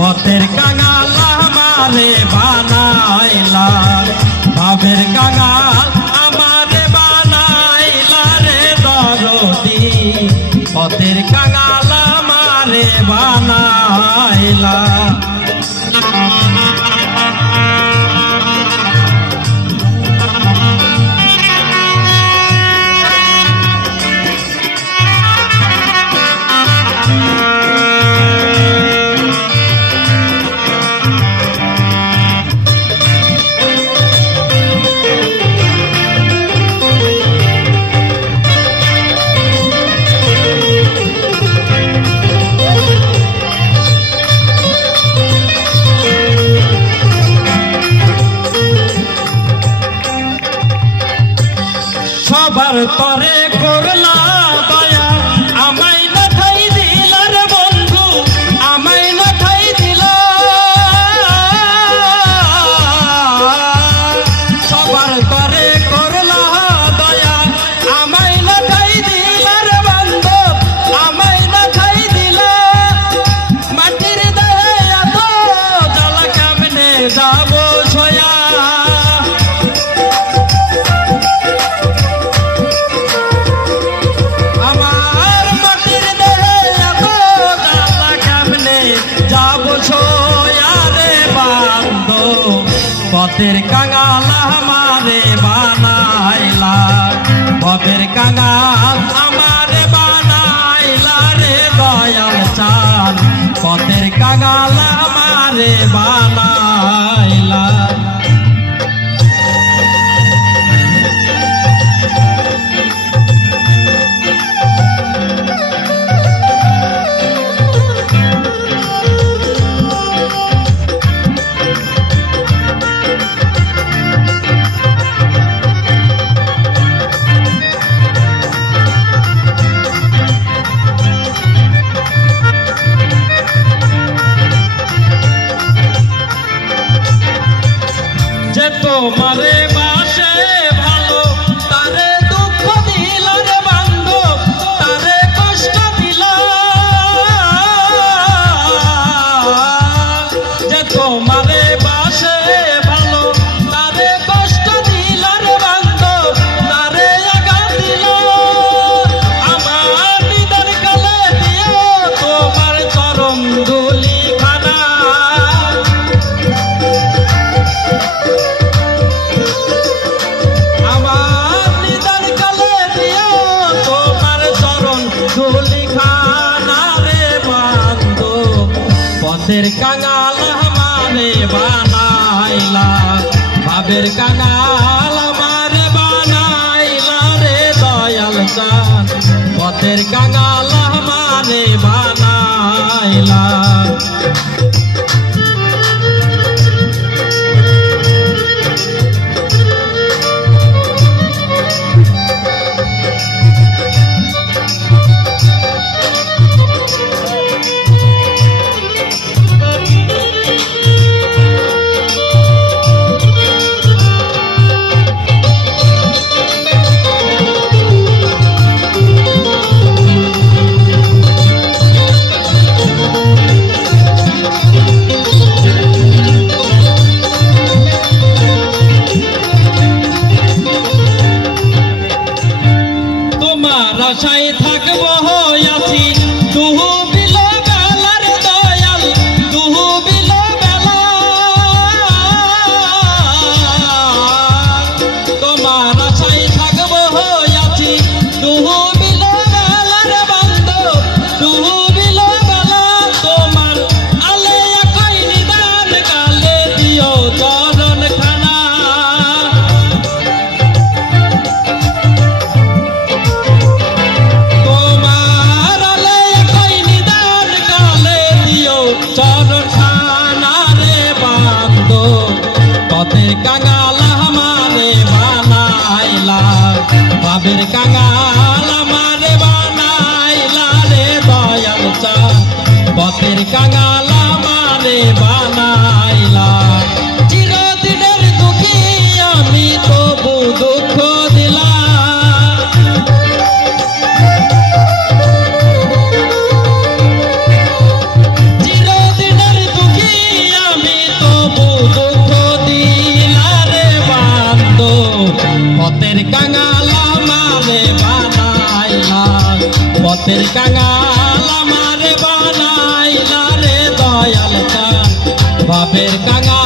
পথের কাঙাল আমারে বানাইলা, ভাবের কাঙাল আমারে বানাইলা রে দরদি, পথের কাঙাল আমারে বানাইলা। সবার তরে করলা দয়া, আমায় না ঠাই দিলা রে বন্ধু, আমায় না ঠাই দিলা। সবার তরে করলা দয়া, আমায় না ঠাই দিলা রে বান্ধব, আমায় না ঠাই দিলা। মাটির দেহে এত জ্বালা কেমনে যাবো ছয়া, পথের কাঙাল আমারে বানাইলা, ভবের কাঙাল আমারে বানাইলা রে দয়াল চাঁদ, পথের কাঙাল আমারে বানাইলা। যে তোমারে বাসে ভালো, তারে দুঃখ দিল রে বান্ধব, তারে কষ্ট দিল। যে তোমারে বাসে ভালো, তারে কষ্ট দিল রে বান্ধব, তারে আঘাত দিল। আমার নিদার কালে দিও তোমার চরম ধুলি খানা, পথের কাঙাল আমারে বানাইলা, ভাবের কাঙাল আমারে বানাইলা রে দয়াল চাঁদ, পথের কাঙাল আমারে বানাইলা। আশায় থাকবো আছি দুহু বিল বেলার দয়াল, দুহু বিল বেলা। তোমার আশায় থাকবো আছি দুহু বিল বেলার বান্ধব, দুহু বিল বেলা। তোমার আলে একাই নিদান কালে দিও চরণ খানা, পথের কাঙাল আমারে বানাইলা, ভাবের কাঙাল আমারে বানাইলা রে দয়াল চাঁদ, পথের কাঙাল আমারে বানাইলা। চিরদিনের দুঃখী আমি তবু দুঃখ দিলাম, চিরদিনের পথের কাঙাল আমারে বানাইলা, পথের কাঙাল আমারে বানাইলা রে দয়াল চাঁদ, ভাবের কাঙাল